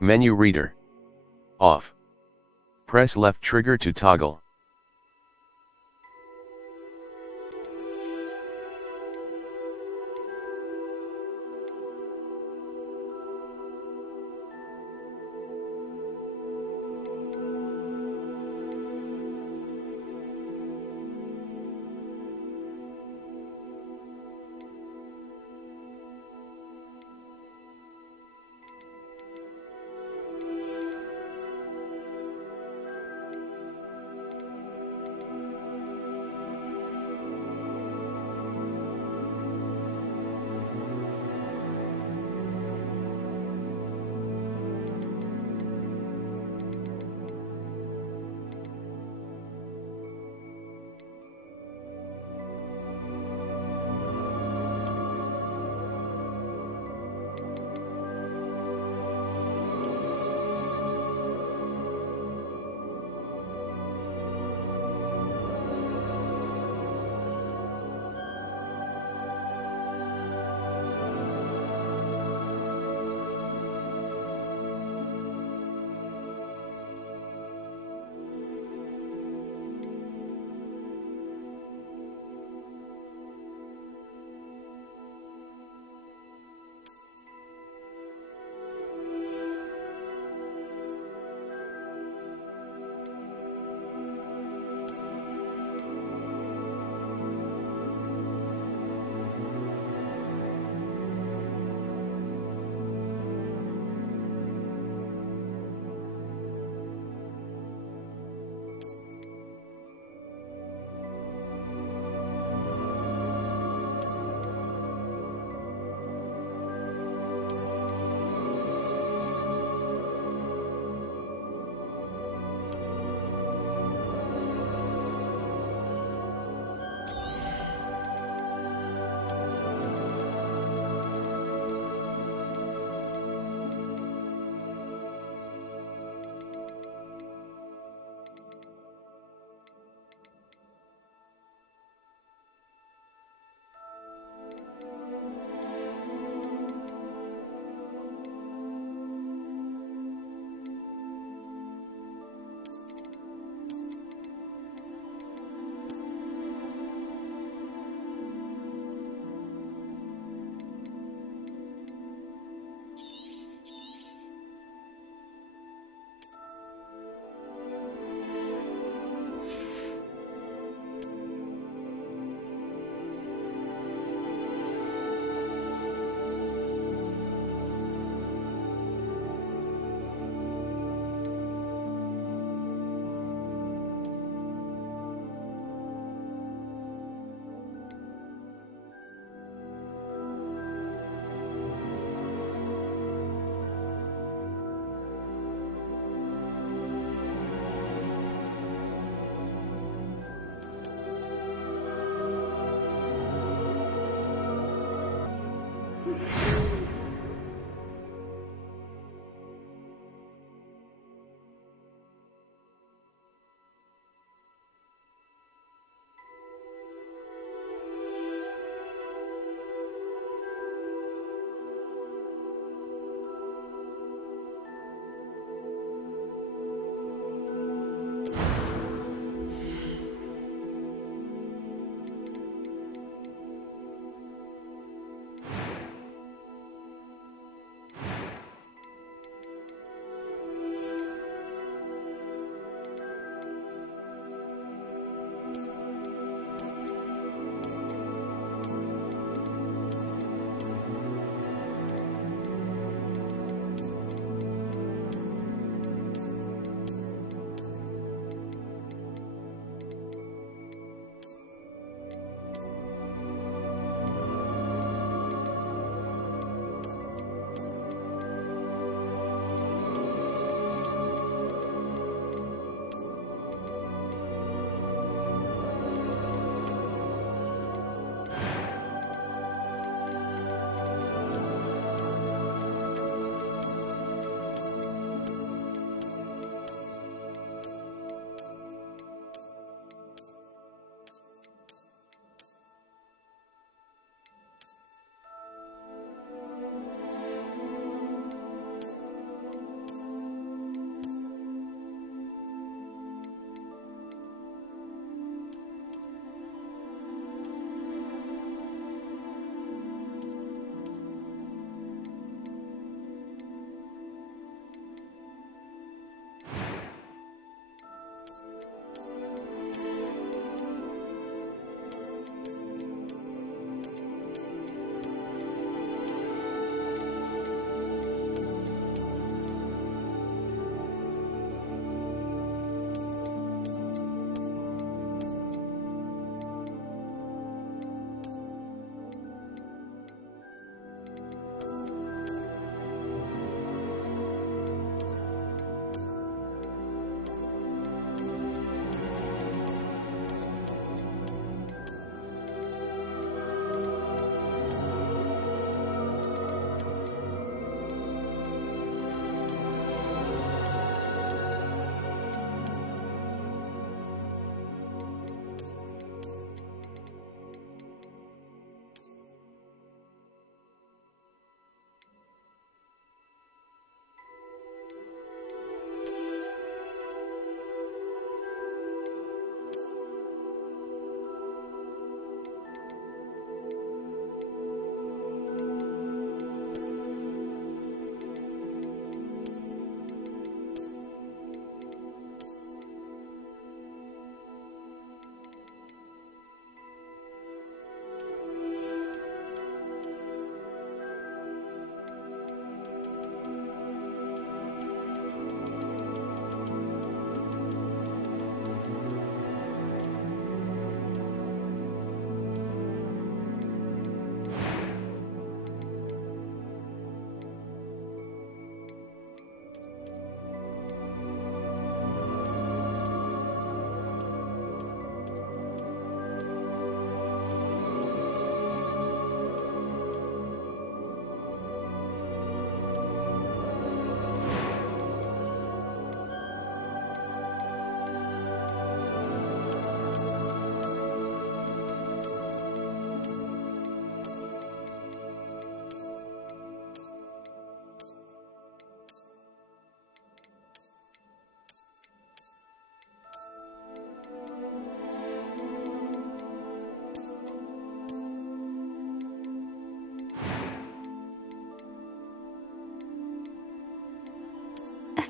Menu reader. Off. Press left trigger to toggle.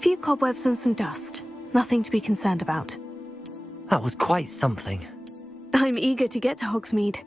Few cobwebs and some dust. Nothing to be concerned about. That was quite something. I'm eager to get to Hogsmeade.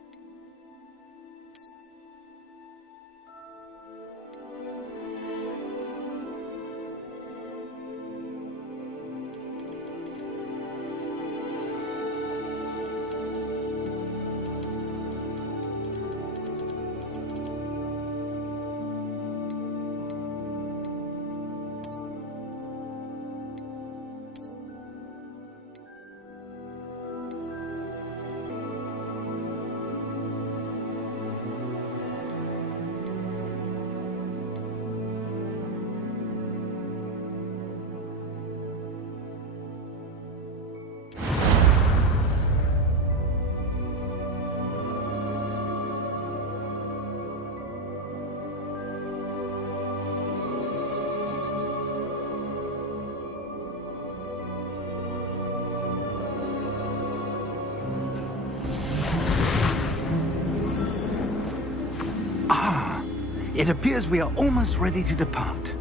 It appears we are almost ready to depart.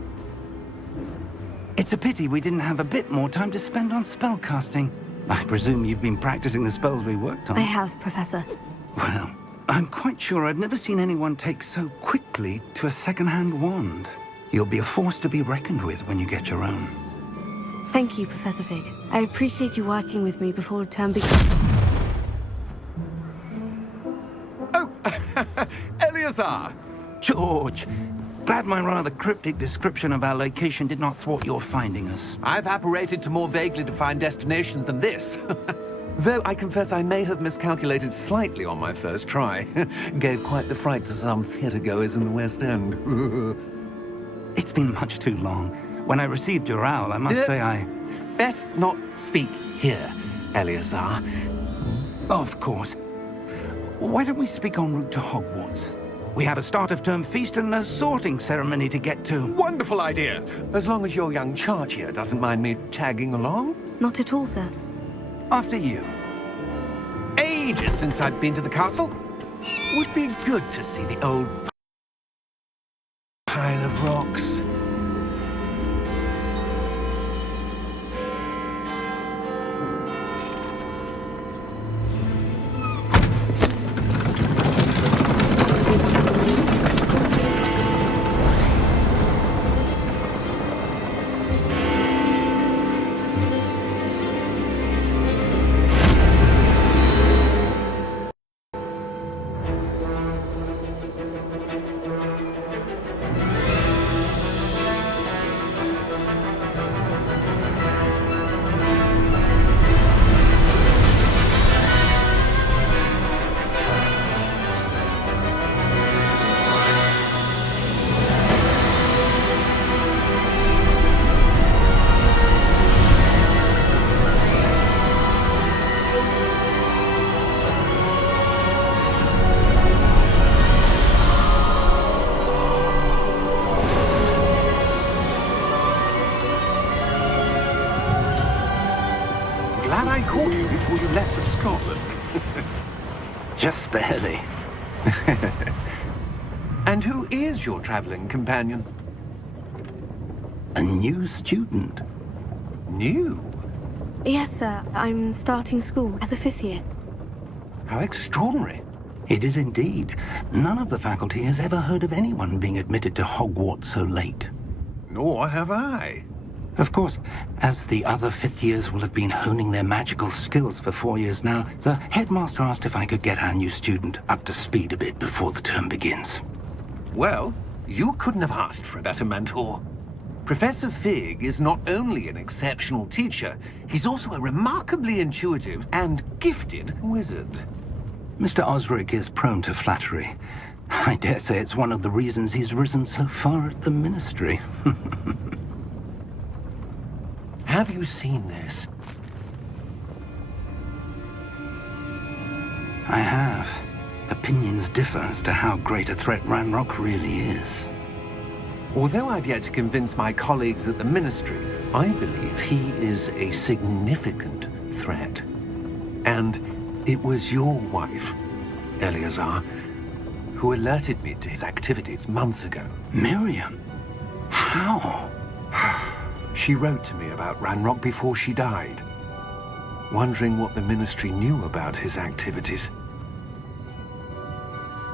It's a pity we didn't have a bit more time to spend on spellcasting. I presume you've been practicing the spells we worked on. I have, Professor. Well, I'm quite sure I've never seen anyone take so quickly to a second-hand wand. You'll be a force to be reckoned with when you get your own. Thank you, Professor Fig. I appreciate you working with me before the term begins. Oh, Eleazar! George, glad my rather cryptic description of our location did not thwart your finding us. I've apparated to more vaguely defined destinations than this. Though I confess I may have miscalculated slightly on my first try. Gave quite the fright to some theatre-goers in the West End. It's been much too long. When I received your owl, I must say I... Best not speak here, Eleazar. Of course. Why don't we speak en route to Hogwarts? We have a start-of-term feast and a sorting ceremony to get to. Wonderful idea! As long as your young charge here doesn't mind me tagging along. Not at all, sir. After you. Ages since I've been to the castle. Would be good to see the old pile of rocks. Glad I caught you before you left for Scotland. Just barely. And who is your traveling companion? A new student. New? Yes, sir. I'm starting school as a 5th year. How extraordinary. It is indeed. None of the faculty has ever heard of anyone being admitted to Hogwarts so late. Nor have I. Of course, as the other 5th years will have been honing their magical skills for 4 years now, the headmaster asked if I could get our new student up to speed a bit before the term begins. Well, you couldn't have asked for a better mentor. Professor Fig is not only an exceptional teacher, he's also a remarkably intuitive and gifted wizard. Mr. Osric is prone to flattery. I dare say it's one of the reasons he's risen so far at the Ministry. Have you seen this? I have. Opinions differ as to how great a threat Ranrock really is. Although I've yet to convince my colleagues at the Ministry, I believe he is a significant threat. And it was your wife, Eleazar, who alerted me to his activities months ago. Miriam? How? She wrote to me about Ranrock before she died, wondering what the Ministry knew about his activities.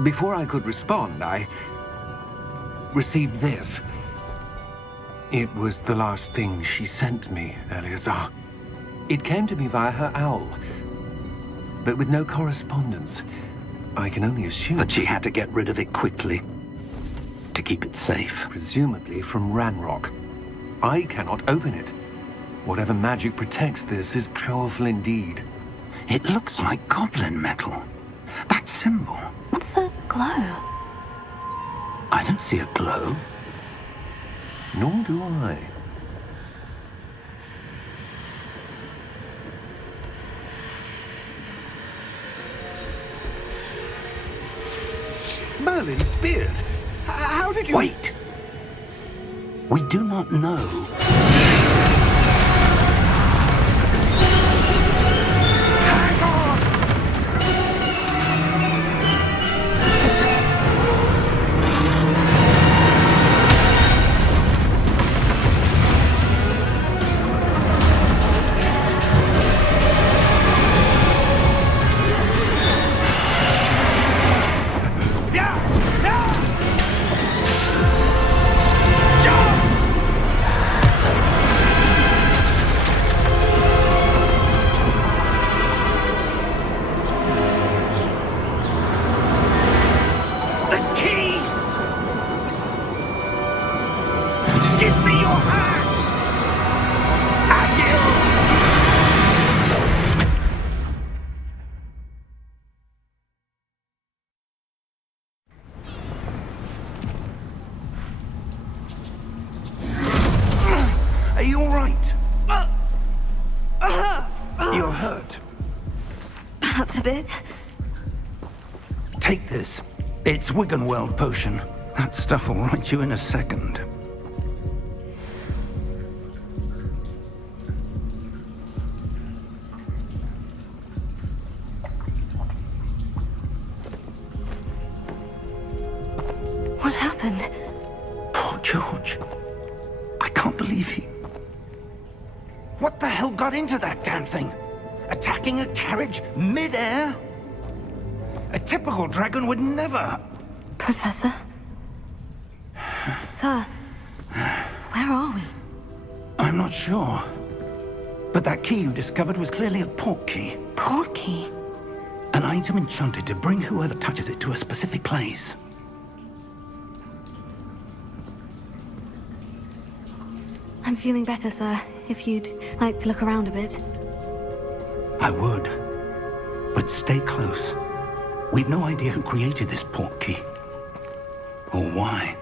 Before I could respond, I received this. It was the last thing she sent me, Eleazar. It came to me via her owl, but with no correspondence. I can only assume That she had to get rid of it quickly to keep it safe. presumably from Ranrock. I cannot open it. Whatever magic protects this is powerful indeed. It looks like goblin metal. That symbol. What's the glow? I don't see a glow. Nor do I. Merlin's beard. How did you... Wait! We do not know. Hang on! Are you all right? You're hurt. Perhaps a bit. Take this. It's Wiggenweld potion. That stuff will right you in a second. What happened? Poor George. I can't believe he... What the hell got into that damn thing? Attacking a carriage mid-air? A typical dragon would never... Professor? Sir, where are we? I'm not sure. But that key you discovered was clearly a port key. Port key? An item enchanted to bring whoever touches it to a specific place. I'm feeling better, sir. If you'd like to look around a bit. I would. But stay close. We've no idea who created this port key. Or why.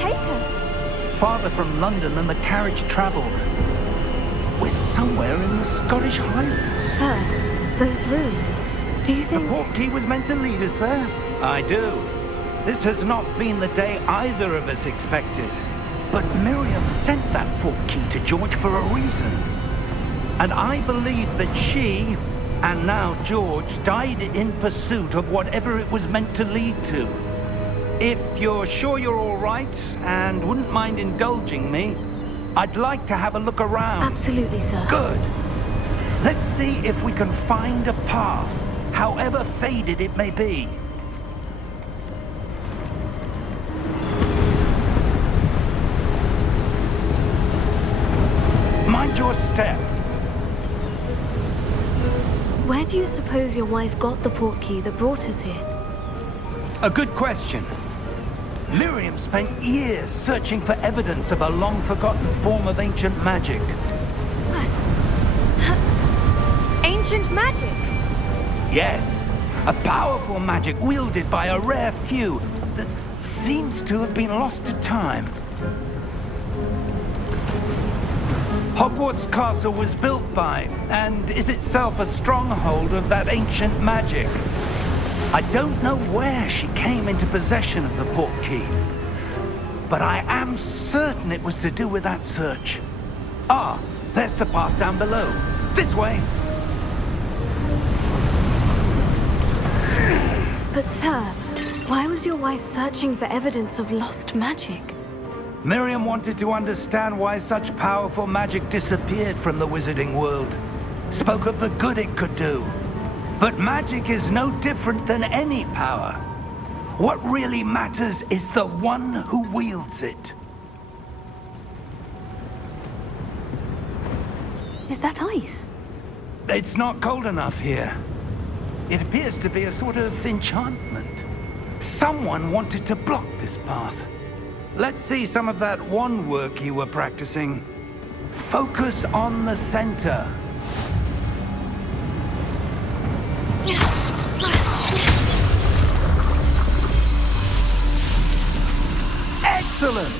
take us? Farther from London than the carriage travelled. We're somewhere in the Scottish Highlands. Sir, those ruins. Do you The think... portkey was meant to lead us there? I do. This has not been the day either of us expected. But Miriam sent that portkey to George for a reason. And I believe that she, and now George, died in pursuit of whatever it was meant to lead to. If you're sure you're all right, and wouldn't mind indulging me, I'd like to have a look around. Absolutely, sir. Good. Let's see if we can find a path, however faded it may be. Mind your step. Where do you suppose your wife got the portkey that brought us here? A good question. Miriam spent years searching for evidence of a long-forgotten form of ancient magic. Ancient magic? Yes, a powerful magic wielded by a rare few that seems to have been lost to time. Hogwarts Castle was built by, and is itself a stronghold of that ancient magic. I don't know where she came into possession of the portkey, but I am certain it was to do with that search. Ah, there's the path down below. This way. But sir, why was your wife searching for evidence of lost magic? Miriam wanted to understand why such powerful magic disappeared from the wizarding world. Spoke of the good it could do. But magic is no different than any power. What really matters is the one who wields it. Is that ice? It's not cold enough here. It appears to be a sort of enchantment. Someone wanted to block this path. Let's see some of that wand work you were practicing. Focus on the center. Excellent!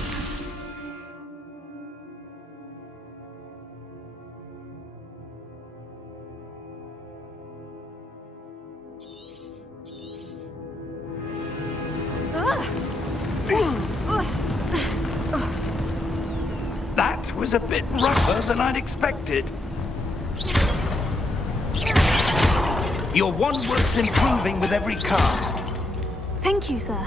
That was a bit rougher than I'd expected. Your wand work's improving with every cast. Thank you, sir.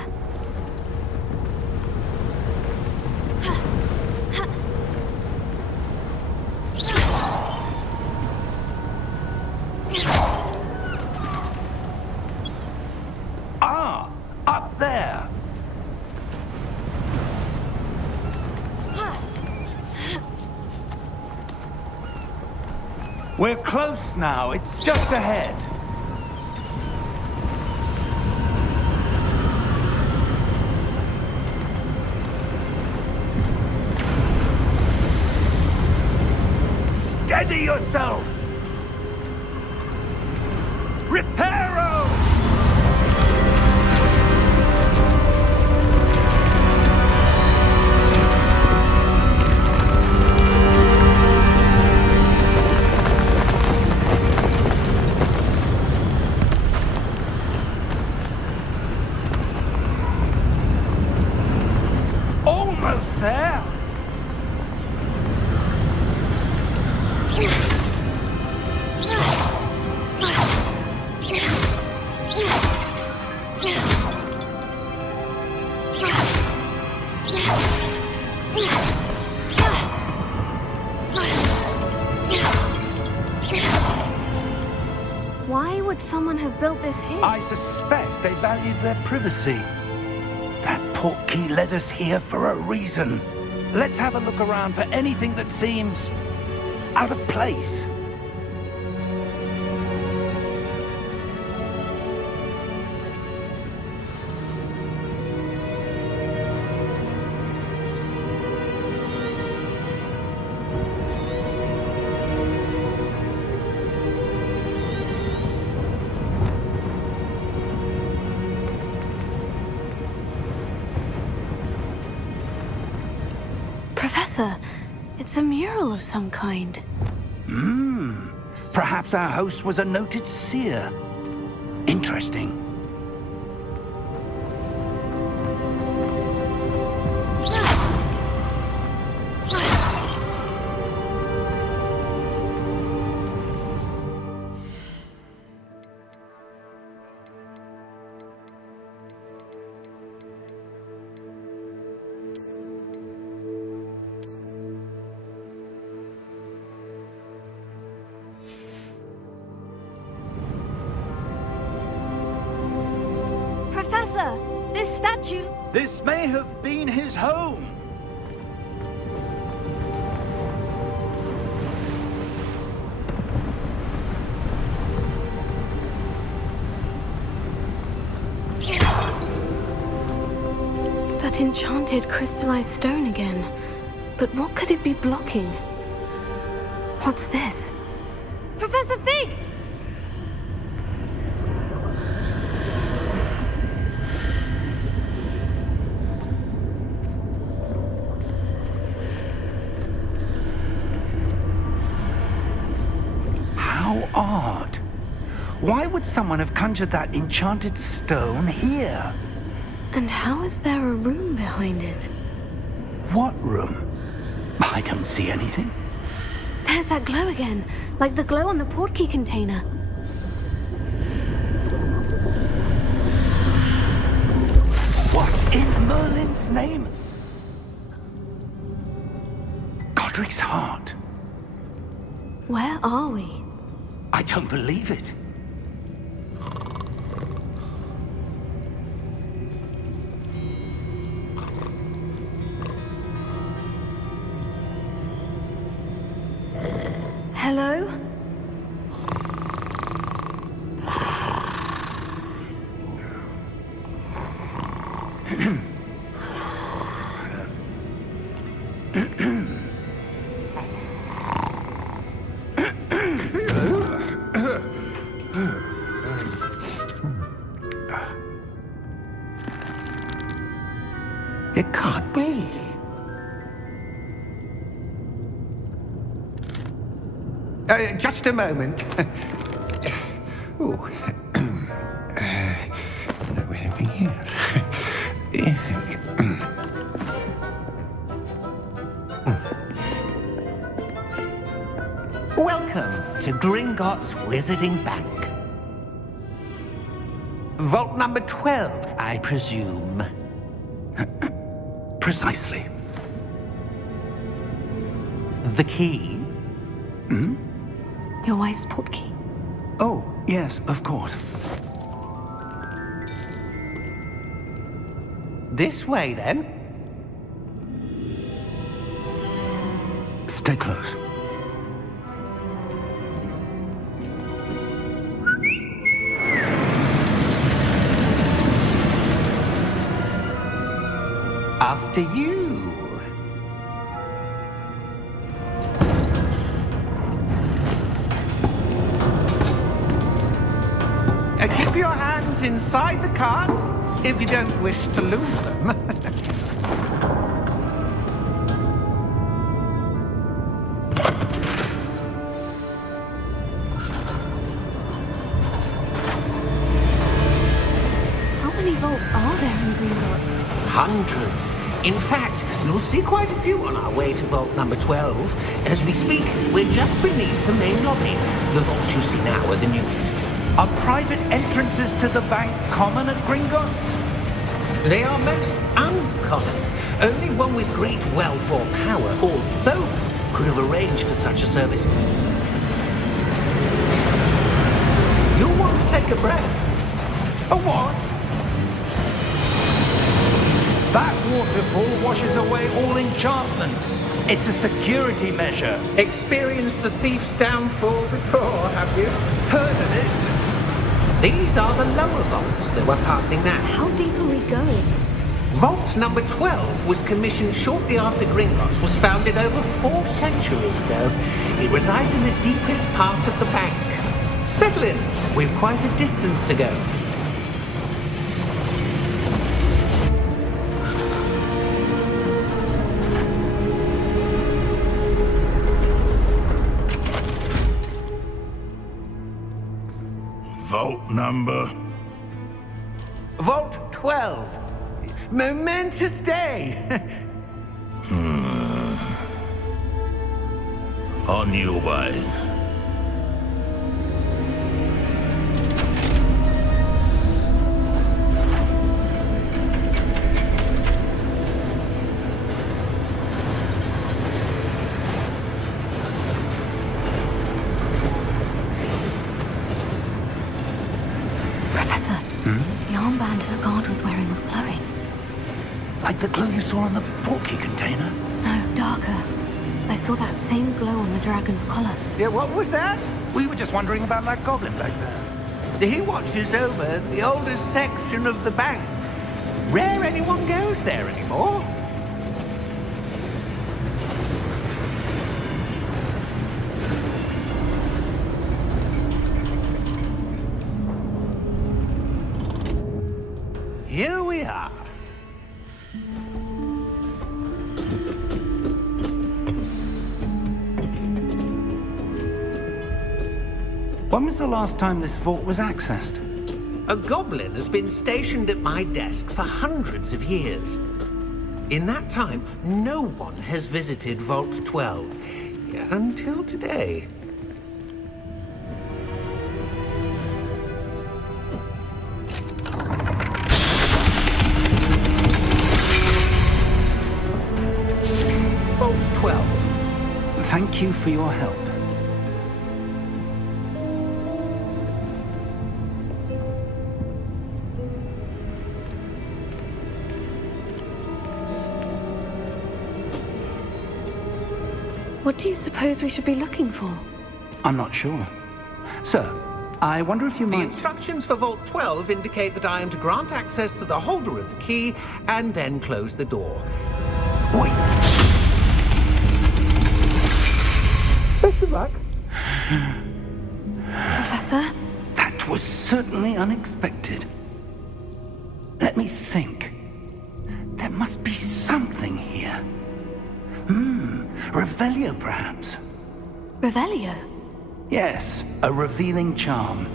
Ah, up there. We're close now. It's just ahead. Steady yourself! Reparo! Almost there! Why would someone have built this here? I suspect they valued their privacy. That portkey led us here for a reason. Let's have a look around for anything that seems out of place. Professor, it's a mural of some kind. Perhaps our host was a noted seer. Interesting. Professor, this statue... This may have been his home. That enchanted crystallized stone again. But what could it be blocking? What's this? Professor Fig! How odd. Why would someone have conjured that enchanted stone here? And how is there a room behind it? What room? I don't see anything. There's that glow again, like the glow on the portkey container. What in Merlin's name? Godric's heart. Where are we? I don't believe it. Hello? It can't be. Just a moment. Ooh. Where are we here? Welcome to Gringotts Wizarding Bank. Vault number 12, I presume. Precisely. The key? Your wife's portkey. Oh, yes, of course. This way, then. Stay close. After you. Keep your hands inside the cart if you don't wish to lose them. How many vaults are there in Gringotts? Hundreds. In fact, you'll see quite a few on our way to vault number 12. As we speak, we're just beneath the main lobby. The vaults you see now are the newest. Are private entrances to the bank common at Gringotts? They are most uncommon. Only one with great wealth or power, or both, could have arranged for such a service. You'll want to take a breath. A what? That waterfall washes away all enchantments. It's a security measure. Experienced the thief's downfall before, have you? Heard of it? These are the lower vaults that we're passing now. How deep are we going? Vault number 12 was commissioned shortly after Gringotts was founded over 4 centuries ago. It resides in the deepest part of the bank. Settle in. We've quite a distance to go. number? Vault 12. Momentous day. On your way. Professor, the armband that guard was wearing was glowing. Like the glow you saw on the portkey container? No, darker. I saw that same glow on the dragon's collar. Yeah, what was that? We were just wondering about that goblin back there. He watches over the oldest section of the bank. Rare anyone goes there anymore. Here we are. When was the last time this vault was accessed? A goblin has been stationed at my desk for hundreds of years. In that time, no one has visited Vault 12 until today. Vault 12. Thank you for your help. What do you suppose we should be looking for? I'm not sure. Sir, I wonder if you The might... instructions for Vault 12 indicate that I am to grant access to the holder of the key and then close the door. Wait! Best of luck. Professor? That was certainly unexpected. Let me think. There must be something here. Revelio, perhaps? Revelio? Yes, a revealing charm.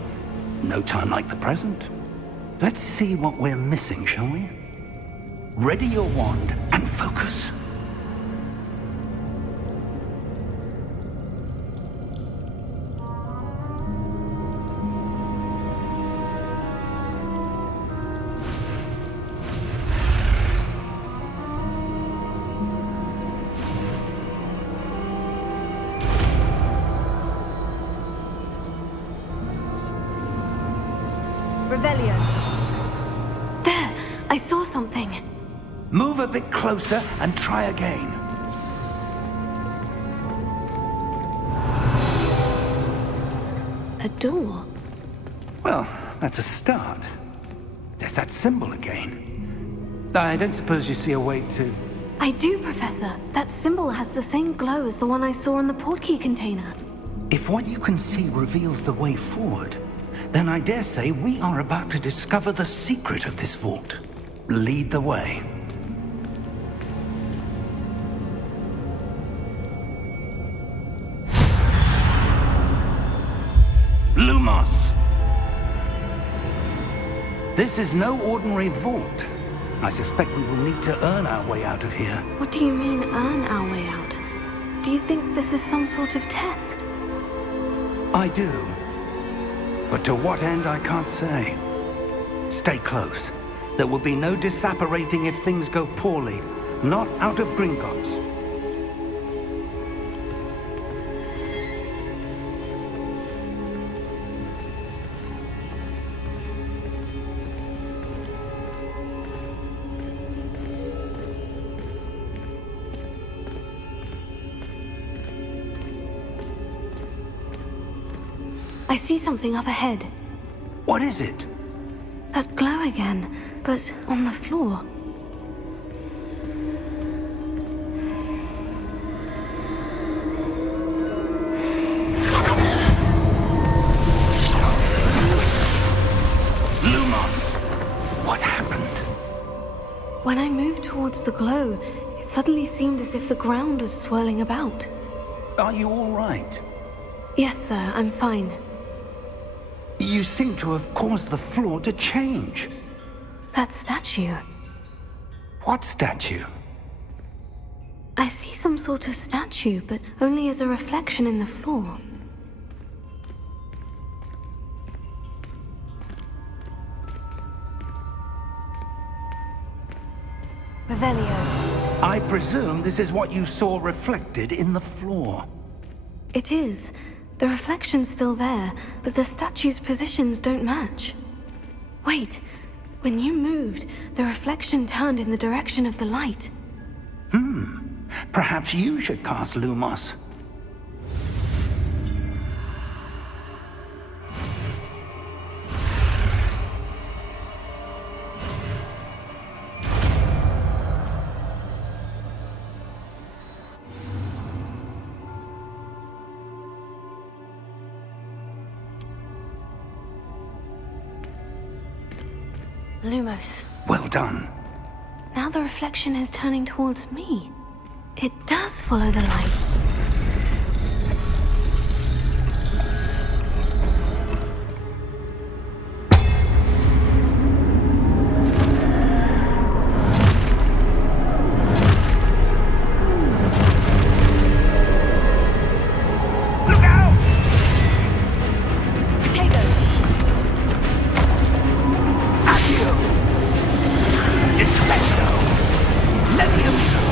No time like the present. Let's see what we're missing, shall we? Ready your wand and focus. Revelio. There! I saw something. Move a bit closer and try again. A door. Well, that's a start. There's that symbol again. I don't suppose you see a way to... I do, Professor. That symbol has the same glow as the one I saw in the portkey container. If what you can see reveals the way forward, then I dare say we are about to discover the secret of this vault. Lead the way. Lumos! This is no ordinary vault. I suspect we will need to earn our way out of here. What do you mean, earn our way out? Do you think this is some sort of test? I do. But to what end, I can't say. Stay close. There will be no disapparating if things go poorly. Not out of Gringotts. I see something up ahead. What is it? That glow again, but on the floor. Lumos! What happened? When I moved towards the glow, it suddenly seemed as if the ground was swirling about. Are you all right? Yes, sir, I'm fine. You seem to have caused the floor to change. That statue. What statue? I see some sort of statue, but only as a reflection in the floor. Revelio. I presume this is what you saw reflected in the floor. It is. The reflection's still there, but the statue's positions don't match. Wait. When you moved, the reflection turned in the direction of the light. Perhaps you should cast Lumos. Lumos. Well done. Now the reflection is turning towards me. It does follow the light. Look out! Potato! Accio! Descendo! Levioso!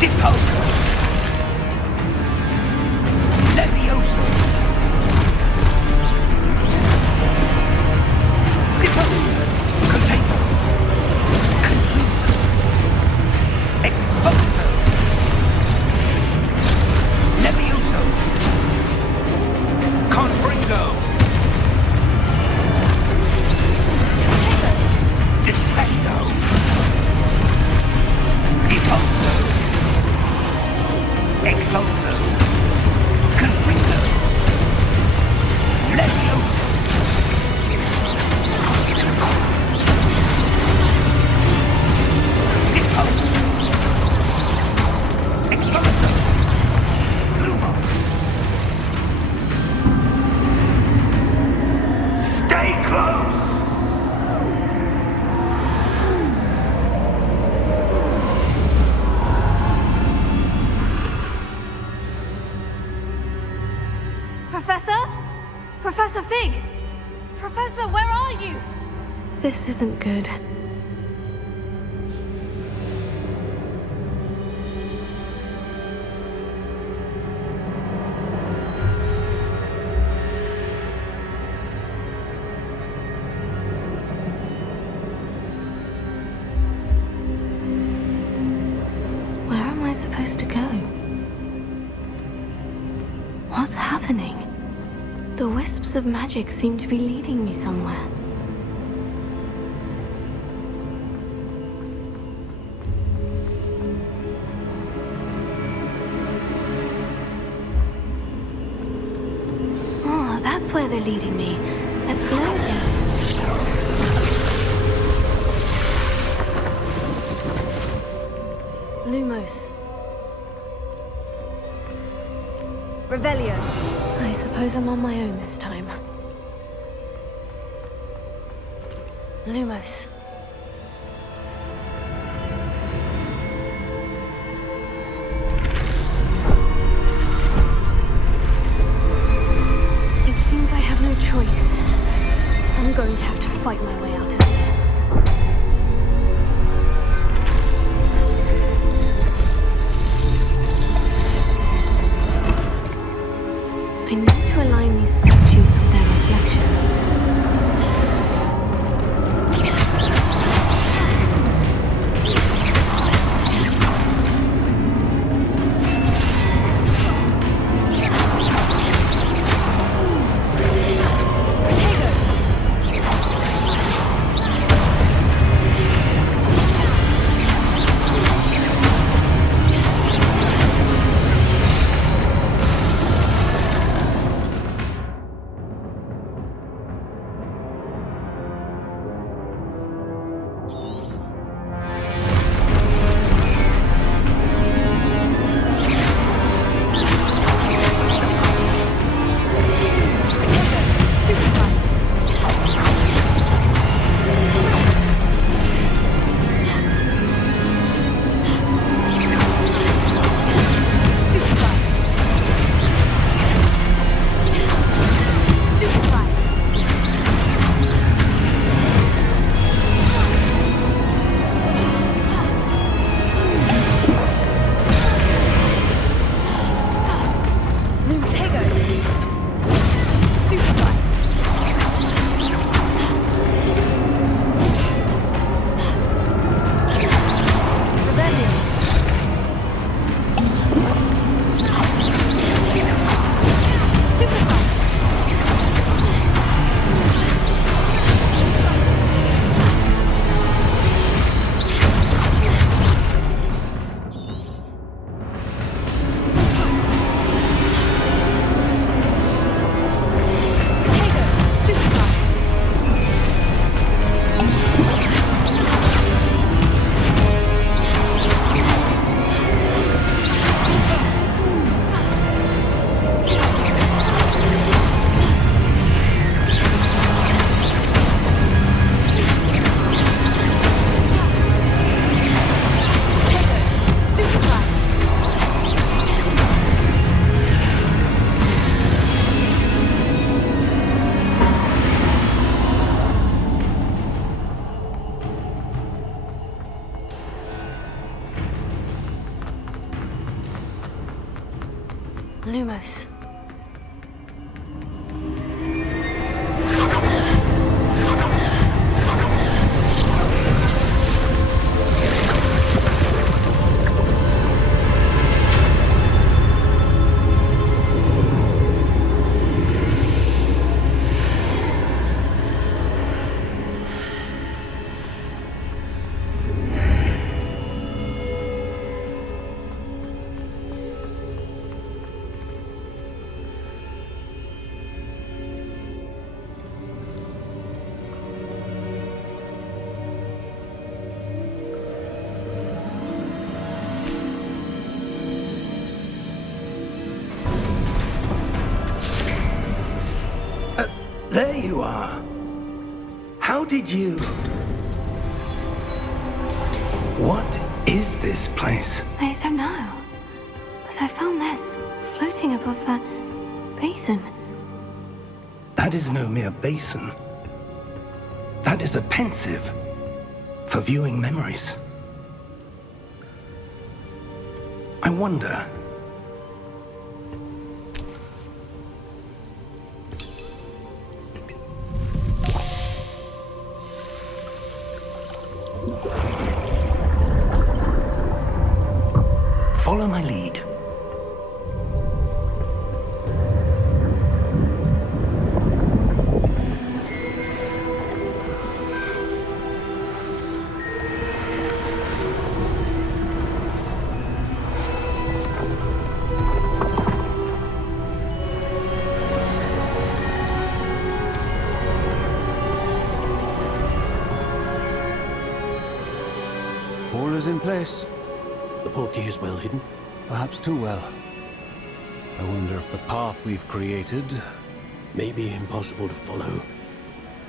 Deposo! Levioso! Deposo! Container! Confuso! Exposo! Levioso! Confringo! Descendo! Deposo! Expulso! Confringo! Levioso! Deposo! Expulso! Lumos! Stay close! Professor? Professor Fig! Professor, where are you? This isn't good. Where am I supposed to go? What's happening? The wisps of magic seem to be leading me somewhere. Oh, that's where they're leading me. That glowing. Lumos. Revelio. I suppose I'm on my own this time. Lumos. It seems I have no choice. I'm going to have to fight my way out of here. I need to align these statues with their reflections. Lumos. There you are. How did you... What is this place? I don't know. But I found this floating above that basin. That is no mere basin. That is a pensive for viewing memories. I wonder... Follow my lead. All is in place. The portkey is well hidden. Perhaps too well. I wonder if the path we've created... May be impossible to follow.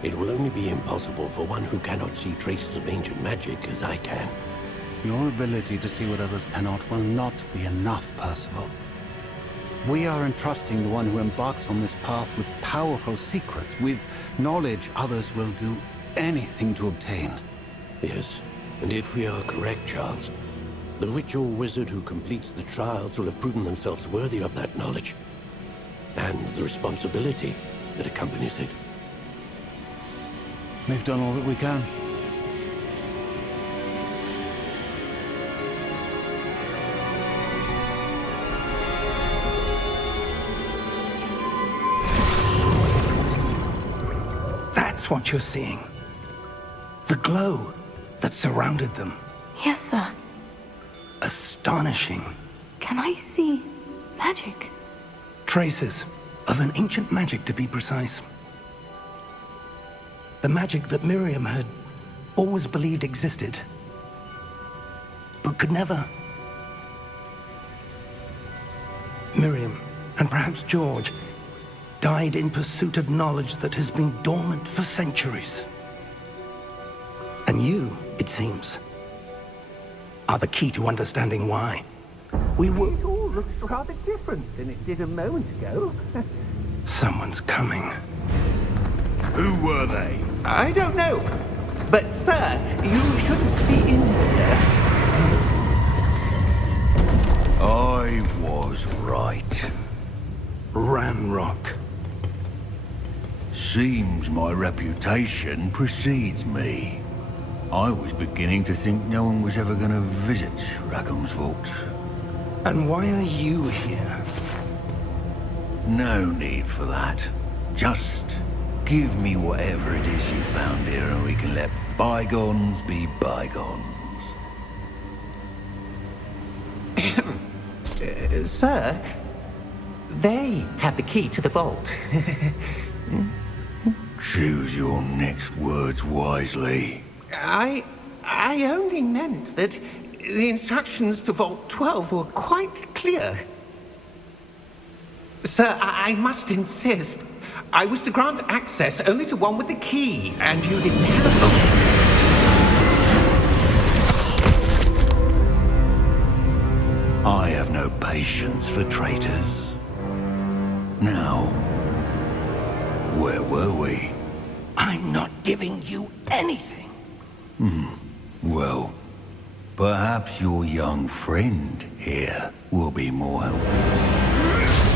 It will only be impossible for one who cannot see traces of ancient magic as I can. Your ability to see what others cannot will not be enough, Percival. We are entrusting the one who embarks on this path with powerful secrets, with knowledge others will do anything to obtain. Yes, and if we are correct, Charles, the witch or wizard who completes the trials will have proven themselves worthy of that knowledge, and the responsibility that accompanies it. We've done all that we can. That's what you're seeing. The glow that surrounded them. Yes, sir. Astonishing. Can I see magic? Traces of an ancient magic, to be precise. The magic that Miriam had always believed existed, but could never. Miriam, and perhaps George, died in pursuit of knowledge that has been dormant for centuries. And you, it seems, are the key to understanding why. We were... It all looks rather different than it did a moment ago. Someone's coming. Who were they? I don't know. But, sir, you shouldn't be in here. I was right. Ranrock. Seems my reputation precedes me. I was beginning to think no one was ever going to visit Rackham's vault. And why are you here? No need for that. Just give me whatever it is you found here and we can let bygones be bygones. Sir, they have the key to the vault. Choose your next words wisely. I only meant that the instructions to Vault 12 were quite clear. Sir, I must insist. I was to grant access only to one with the key, and you didn't have them. I have no patience for traitors. Now, where were we? I'm not giving you anything. Well, perhaps your young friend here will be more helpful.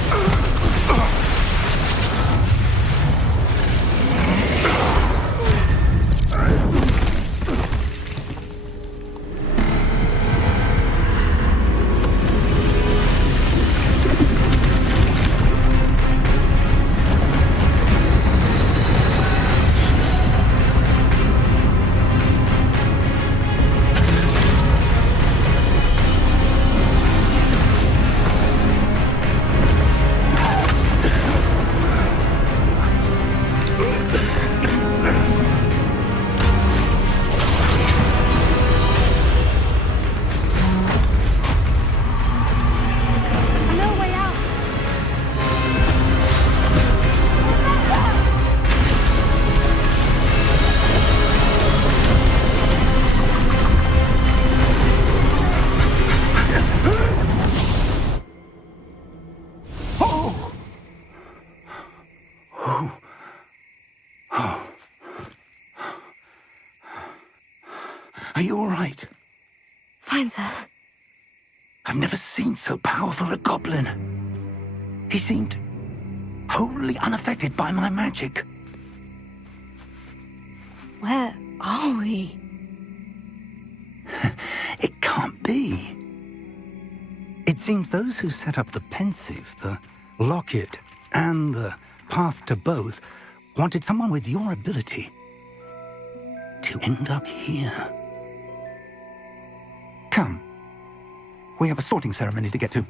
Are you all right? Fine, sir. I've never seen so powerful a goblin. He seemed wholly unaffected by my magic. Where are we? It can't be. It seems those who set up the pensive, the locket, and the path to both wanted someone with your ability to end up here. Come. We have a sorting ceremony to get to.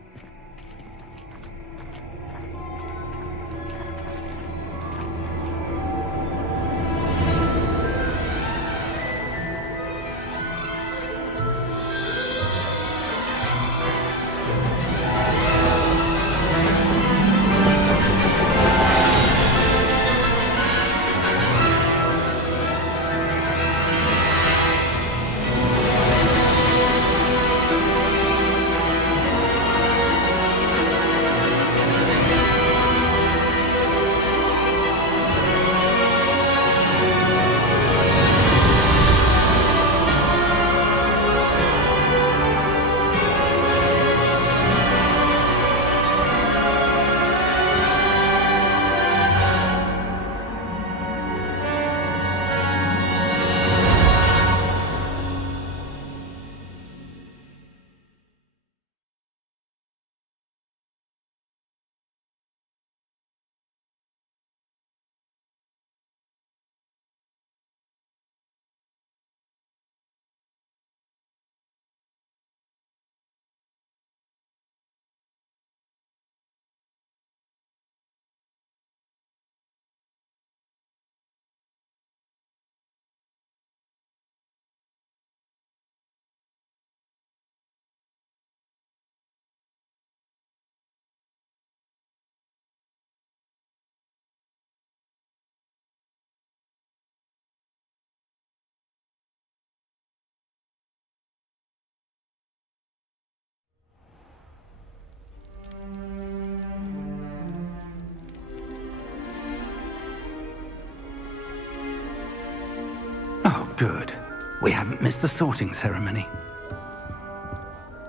Oh, good. We haven't missed the sorting ceremony.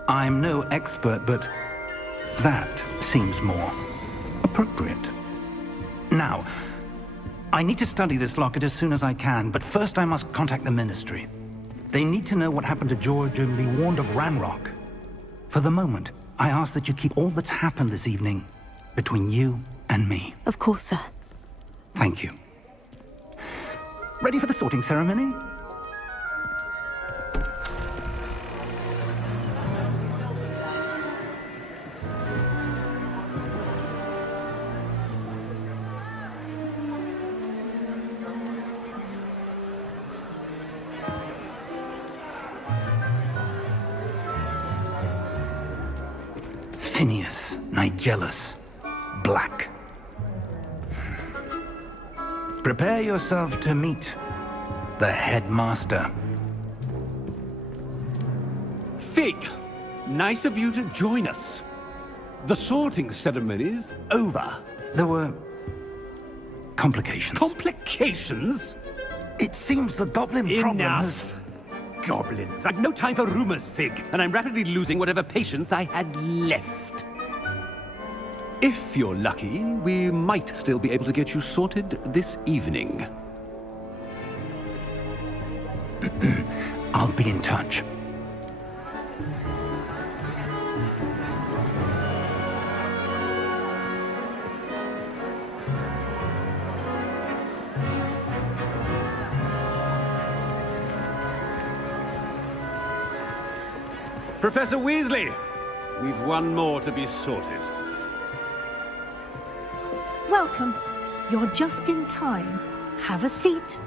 I'm no expert, but that seems more appropriate. Now, I need to study this locket as soon as I can, but first I must contact the Ministry. They need to know what happened to George and be warned of Ranrock. For the moment, I ask that you keep all that's happened this evening between you and me. Of course, sir. Thank you. Ready for the sorting ceremony? Phineas, Nigellus, Black. Prepare yourself to meet the headmaster. Fig, nice of you to join us. The sorting ceremony's over. There were complications. Complications? It seems the goblin problem has... Enough! Goblins. I've no time for rumors, Fig, and I'm rapidly losing whatever patience I had left. If you're lucky, we might still be able to get you sorted this evening. I'll be in touch. Professor Weasley, we've one more to be sorted. Welcome. You're just in time. Have a seat.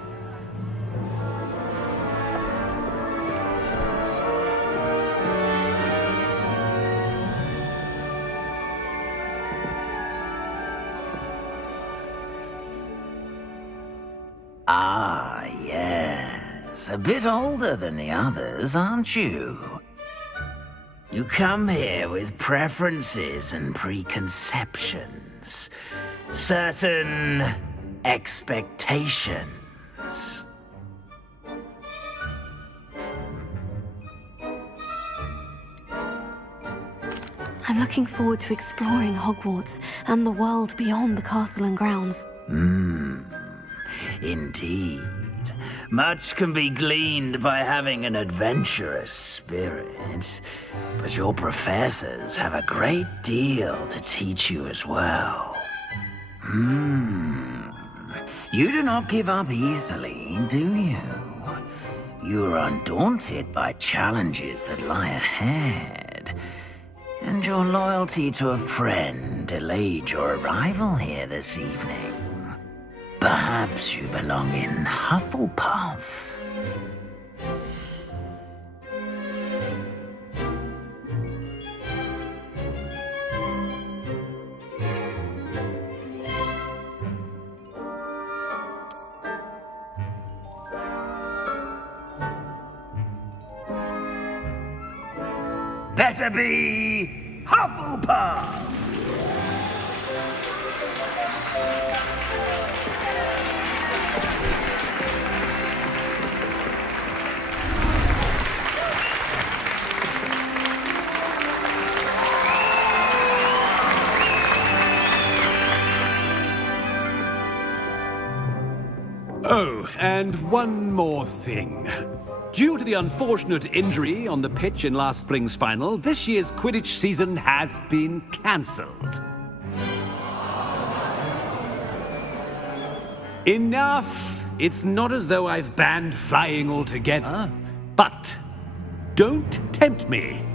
Ah, yes. A bit older than the others, aren't you? You come here with preferences and preconceptions. Certain expectations. I'm looking forward to exploring Hogwarts and the world beyond the castle and grounds. Indeed. Much can be gleaned by having an adventurous spirit, but your professors have a great deal to teach you as well. You do not give up easily, do you? You are undaunted by challenges that lie ahead, and your loyalty to a friend delayed your arrival here this evening. Perhaps you belong in Hufflepuff. Better be Hufflepuff! Oh, and one more thing. Due to the unfortunate injury on the pitch in last spring's final, this year's Quidditch season has been cancelled. Enough! It's not as though I've banned flying altogether, but don't tempt me.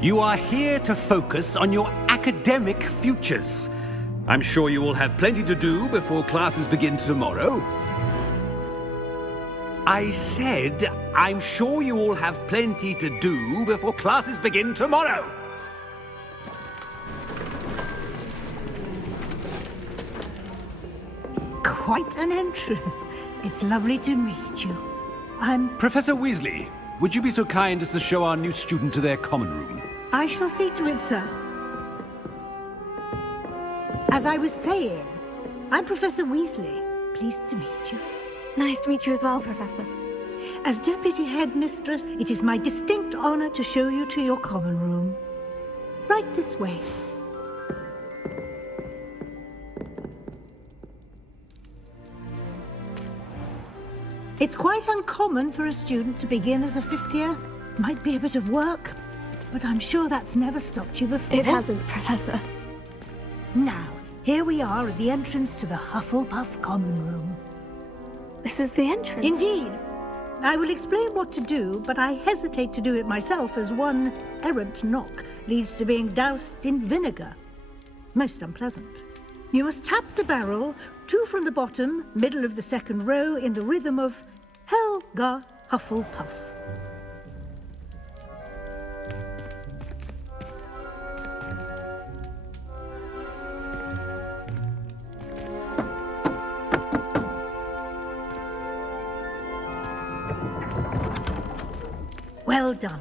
You are here to focus on your academic futures. I'm sure you will have plenty to do before classes begin tomorrow. I said, I'm sure you all have plenty to do before classes begin tomorrow. Quite an entrance. It's lovely to meet you. I'm... Professor Weasley, would you be so kind as to show our new student to their common room? I shall see to it, sir. As I was saying, I'm Professor Weasley. Pleased to meet you. Nice to meet you as well, Professor. As Deputy Headmistress, it is my distinct honor to show you to your common room. Right this way. It's quite uncommon for a student to begin as a fifth year. Might be a bit of work, but I'm sure that's never stopped you before. It hasn't, Professor. Now, here we are at the entrance to the Hufflepuff common room. This is the entrance? Indeed. I will explain what to do, but I hesitate to do it myself as one errant knock leads to being doused in vinegar. Most unpleasant. You must tap the barrel, 2 from the bottom, middle of the second row, in the rhythm of Helga Hufflepuff. Well done.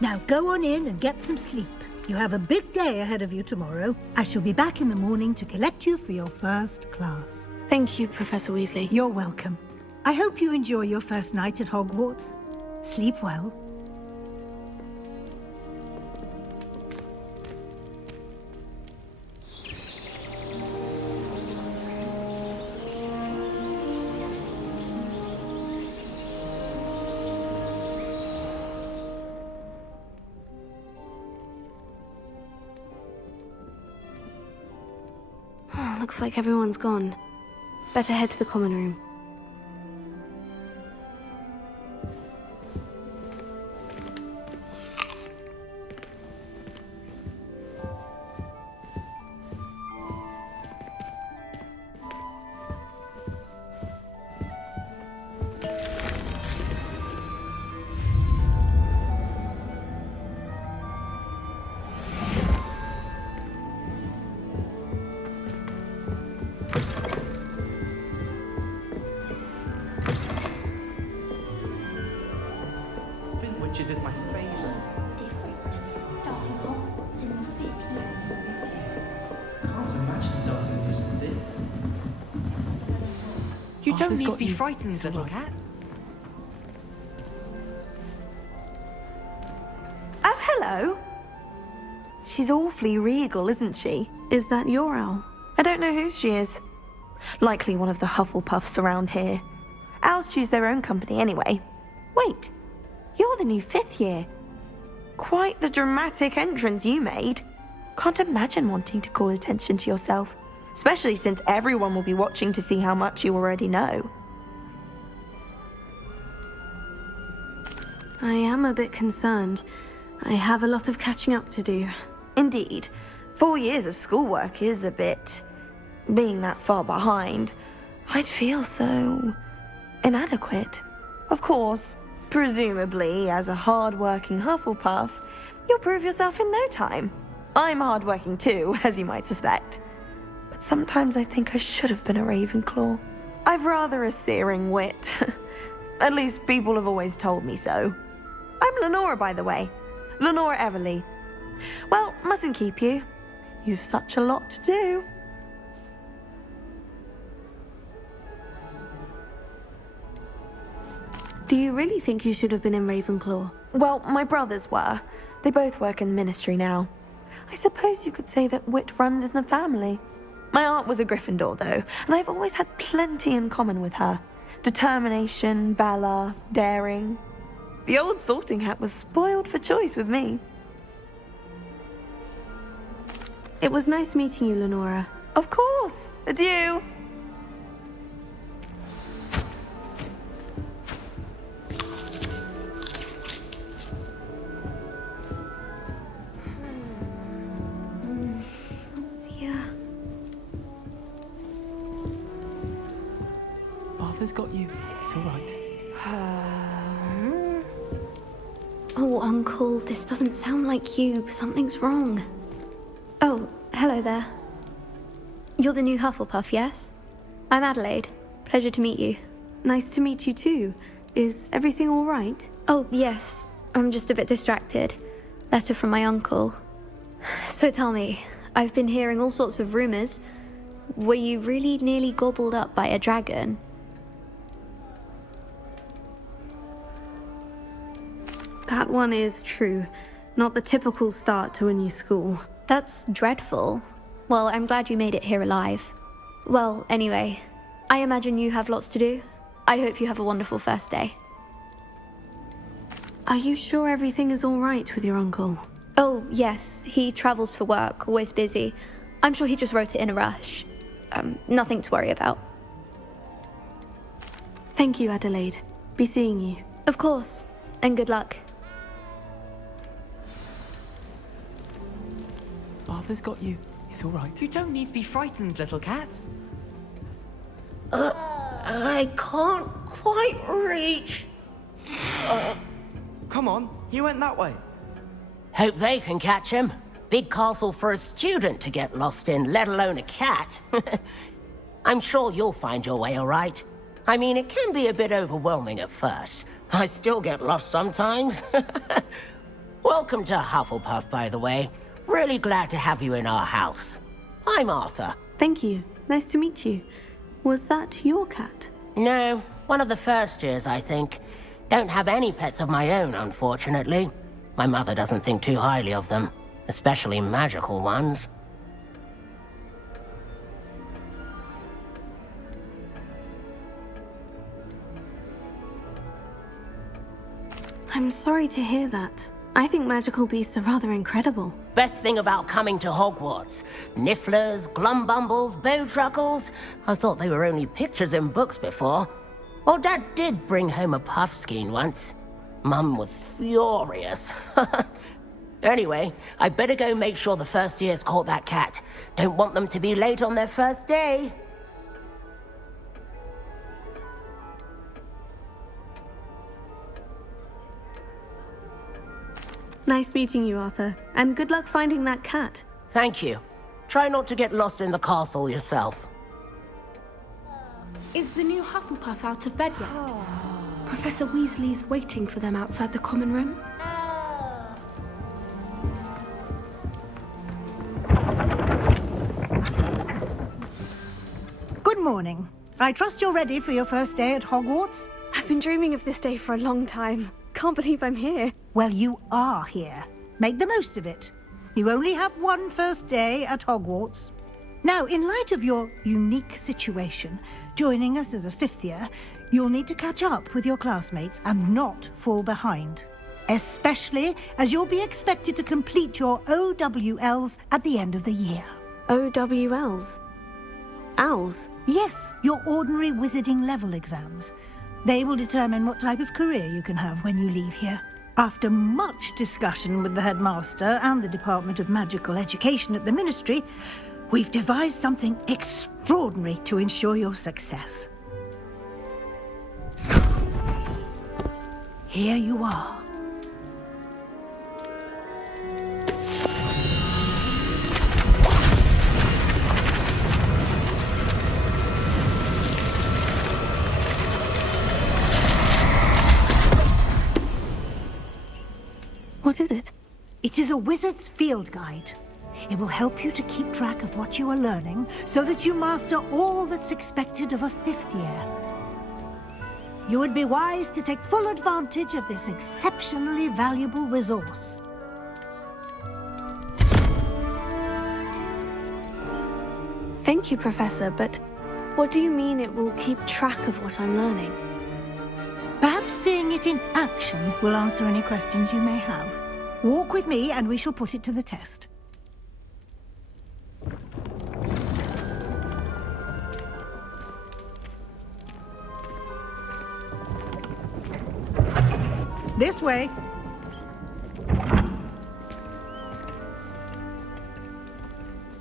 Now go on in and get some sleep. You have a big day ahead of you tomorrow. I shall be back in the morning to collect you for your first class. Thank you, Professor Weasley. You're welcome. I hope you enjoy your first night at Hogwarts. Sleep well. Looks like everyone's gone. Better head to the common room. Which is my favourite. Different. Starting Hogwarts in the 5th year. Can't imagine starting this in the 5th. You don't need to be frightened, little cat. Oh, hello. She's awfully regal, isn't she? Is that your owl? I don't know who she is. Likely one of the Hufflepuffs around here. Owls choose their own company anyway. Wait, you're the new 5th year. Quite the dramatic entrance you made. Can't imagine wanting to call attention to yourself, especially since everyone will be watching to see how much you already know. I am a bit concerned. I have a lot of catching up to do. Indeed. 4 years of schoolwork is a bit... being that far behind. I'd feel so... inadequate. Of course, presumably, as a hard-working Hufflepuff, you'll prove yourself in no time. I'm hard-working too, as you might suspect. But sometimes I think I should have been a Ravenclaw. I've rather a searing wit. At least people have always told me so. I'm Lenora, by the way. Lenora Everly. Well, mustn't keep you. You've such a lot to do. Do you really think you should have been in Ravenclaw? Well, my brothers were. They both work in the ministry now. I suppose you could say that wit runs in the family. My aunt was a Gryffindor, though, and I've always had plenty in common with her. Determination, valor, daring. The old sorting hat was spoiled for choice with me. It was nice meeting you, Lenora. Of course. Adieu. Arthur's got you. It's all right. Oh, Uncle, this doesn't sound like you. Something's wrong. Oh, hello there. You're the new Hufflepuff, yes? I'm Adelaide. Pleasure to meet you. Nice to meet you too. Is everything all right? Oh, yes. I'm just a bit distracted. Letter from my uncle. So tell me, I've been hearing all sorts of rumors. Were you really nearly gobbled up by a dragon? That one is true. Not the typical start to a new school. That's dreadful. Well, I'm glad you made it here alive. Well, anyway, I imagine you have lots to do. I hope you have a wonderful first day. Are you sure everything is all right with your uncle? Oh, yes. He travels for work, always busy. I'm sure he just wrote it in a rush. Nothing to worry about. Thank you, Adelaide. Be seeing you. Of course. And good luck. Arthur's got you. It's all right. You don't need to be frightened, little cat. I can't quite reach. Come on, he went that way. Hope they can catch him. Big castle for a student to get lost in, let alone a cat. I'm sure you'll find your way all right. I mean, it can be a bit overwhelming at first. I still get lost sometimes. Welcome to Hufflepuff, by the way. Really glad to have you in our house. I'm Arthur. Thank you. Nice to meet you. Was that your cat? No, one of the first years, I think. Don't have any pets of my own, unfortunately. My mother doesn't think too highly of them, especially magical ones. I'm sorry to hear that. I think magical beasts are rather incredible. Best thing about coming to Hogwarts. Nifflers, glumbumbles, bowtruckles. I thought they were only pictures in books before. Well, Dad did bring home a puffskein once. Mum was furious. Anyway, I better go make sure the first years caught that cat. Don't want them to be late on their first day. Nice meeting you, Arthur. And good luck finding that cat. Thank you. Try not to get lost in the castle yourself. Is the new Hufflepuff out of bed yet? Professor Weasley's waiting for them outside the common room. Good morning. I trust you're ready for your first day at Hogwarts? I've been dreaming of this day for a long time. Can't believe I'm here. Well, you are here. Make the most of it. You only have one first day at Hogwarts. Now, in light of your unique situation, joining us as a fifth year, you'll need to catch up with your classmates and not fall behind. Especially as you'll be expected to complete your OWLs at the end of the year. OWLs? Owls? Yes, your ordinary wizarding level exams. They will determine what type of career you can have when you leave here. After much discussion with the headmaster and the Department of Magical Education at the Ministry, we've devised something extraordinary to ensure your success. Here you are. What is it? It is a wizard's field guide. It will help you to keep track of what you are learning so that you master all that's expected of a fifth year. You would be wise to take full advantage of this exceptionally valuable resource. Thank you, Professor, but what do you mean it will keep track of what I'm learning? Perhaps seeing it in action will answer any questions you may have. Walk with me and we shall put it to the test. This way.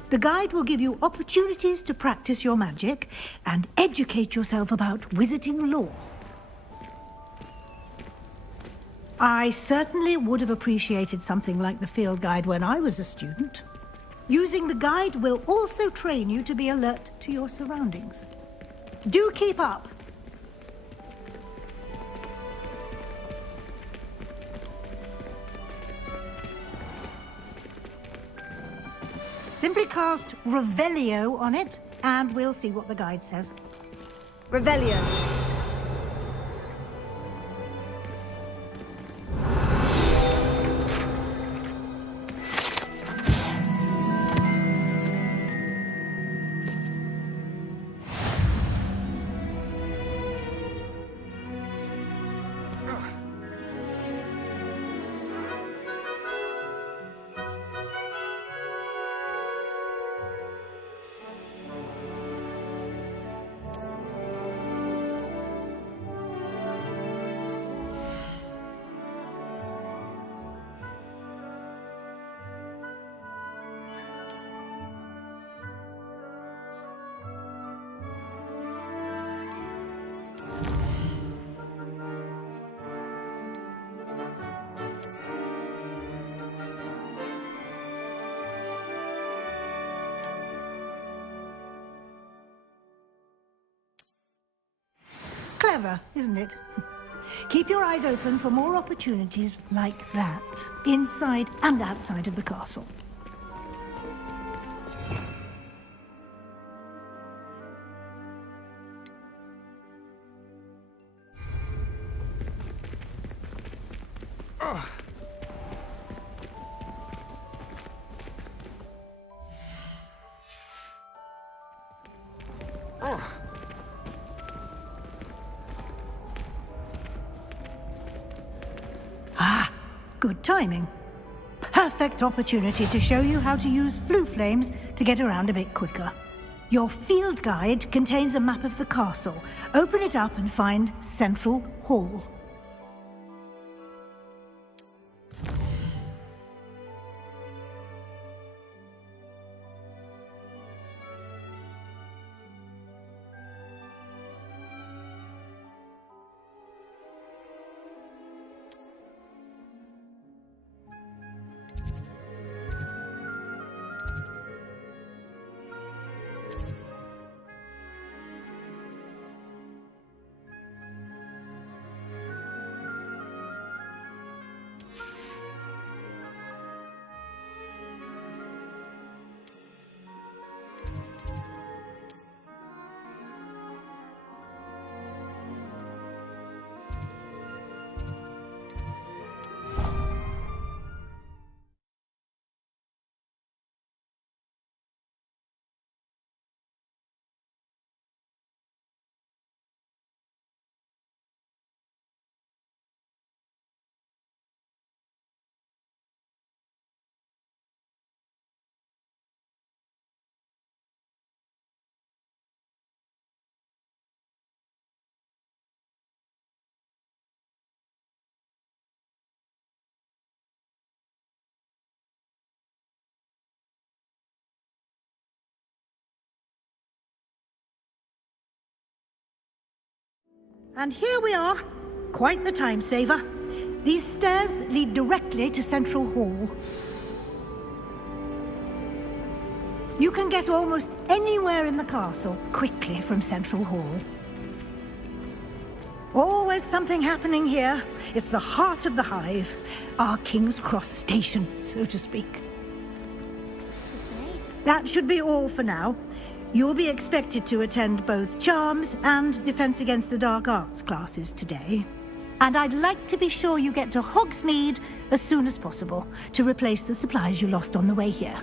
The guide will give you opportunities to practice your magic and educate yourself about wizarding lore. I certainly would have appreciated something like the field guide when I was a student. Using the guide will also train you to be alert to your surroundings. Do keep up! Simply cast Revelio on it, and we'll see what the guide says. Revelio. Clever, isn't it? Keep your eyes open for more opportunities like that, inside and outside of the castle. Good timing. Perfect opportunity to show you how to use flue flames to get around a bit quicker. Your field guide contains a map of the castle. Open it up and find Central Hall. And here we are. Quite the time saver. These stairs lead directly to Central Hall. You can get almost anywhere in the castle quickly from Central Hall. Always something happening here. It's the heart of the hive. Our King's Cross station, so to speak. That should be all for now. You'll be expected to attend both Charms and Defense Against the Dark Arts classes today. And I'd like to be sure you get to Hogsmeade as soon as possible to replace the supplies you lost on the way here.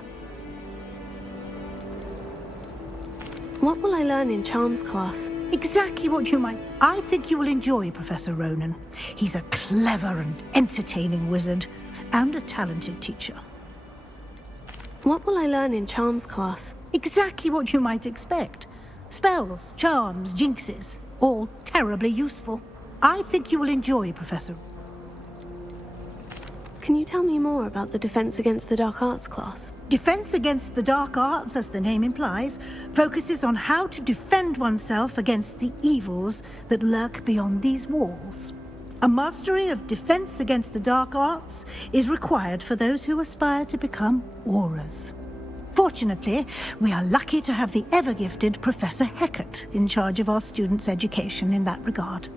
What will I learn in Charms class? Exactly what you might. I think you will enjoy Professor Ronan. He's a clever and entertaining wizard, and a talented teacher. What will I learn in Charms class? Exactly what you might expect. Spells, charms, jinxes, all terribly useful. I think you will enjoy Professor. Can you tell me more about the Defense Against the Dark Arts class? Defense Against the Dark Arts, as the name implies, focuses on how to defend oneself against the evils that lurk beyond these walls. A mastery of Defense Against the Dark Arts is required for those who aspire to become Aurors. Fortunately, we are lucky to have the ever-gifted Professor Hecat in charge of our students' education in that regard.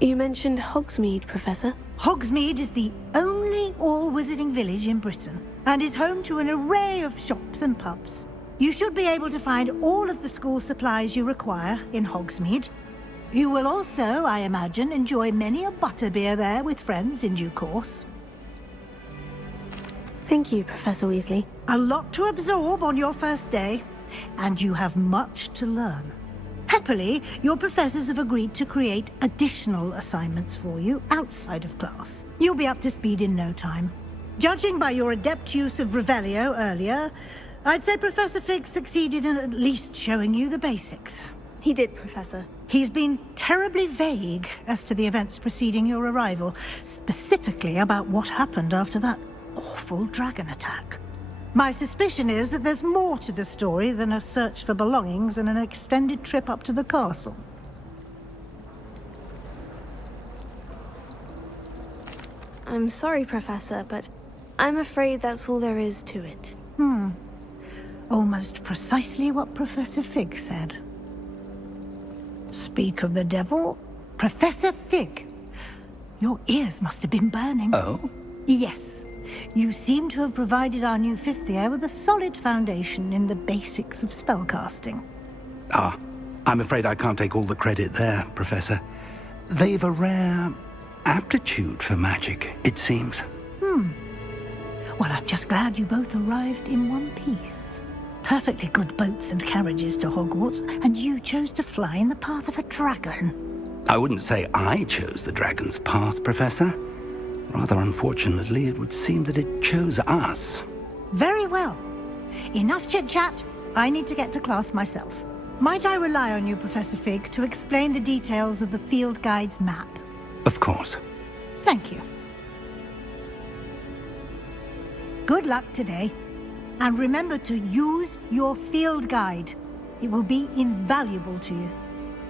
You mentioned Hogsmeade, Professor. Hogsmeade is the only all-wizarding village in Britain, and is home to an array of shops and pubs. You should be able to find all of the school supplies you require in Hogsmeade. You will also, I imagine, enjoy many a butterbeer there with friends in due course. Thank you, Professor Weasley. A lot to absorb on your first day, and you have much to learn. Happily, your professors have agreed to create additional assignments for you outside of class. You'll be up to speed in no time. Judging by your adept use of Revelio earlier, I'd say Professor Fig succeeded in at least showing you the basics. He did, Professor. He's been terribly vague as to the events preceding your arrival, specifically about what happened after that awful dragon attack. My suspicion is that there's more to the story than a search for belongings and an extended trip up to the castle. I'm sorry, Professor, but I'm afraid that's all there is to it. Almost precisely what Professor Fig said. Speak of the devil, Professor Fig. Your ears must have been burning. Oh? Yes. You seem to have provided our new fifth year with a solid foundation in the basics of spellcasting. Ah, I'm afraid I can't take all the credit there, Professor. They've a rare aptitude for magic, it seems. Well, I'm just glad you both arrived in one piece. Perfectly good boats and carriages to Hogwarts, and you chose to fly in the path of a dragon. I wouldn't say I chose the dragon's path, Professor. Rather unfortunately, it would seem that it chose us. Very well. Enough chit-chat. I need to get to class myself. Might I rely on you, Professor Fig, to explain the details of the field guide's map? Of course. Thank you. Good luck today. And remember to use your field guide. It will be invaluable to you.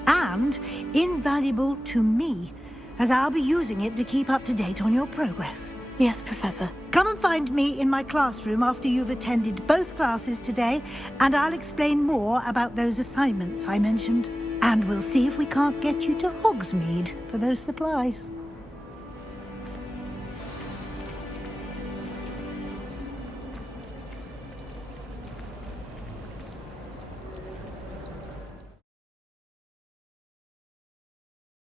And invaluable to me, as I'll be using it to keep up to date on your progress. Yes, Professor. Come and find me in my classroom after you've attended both classes today, and I'll explain more about those assignments I mentioned. And we'll see if we can't get you to Hogsmeade for those supplies.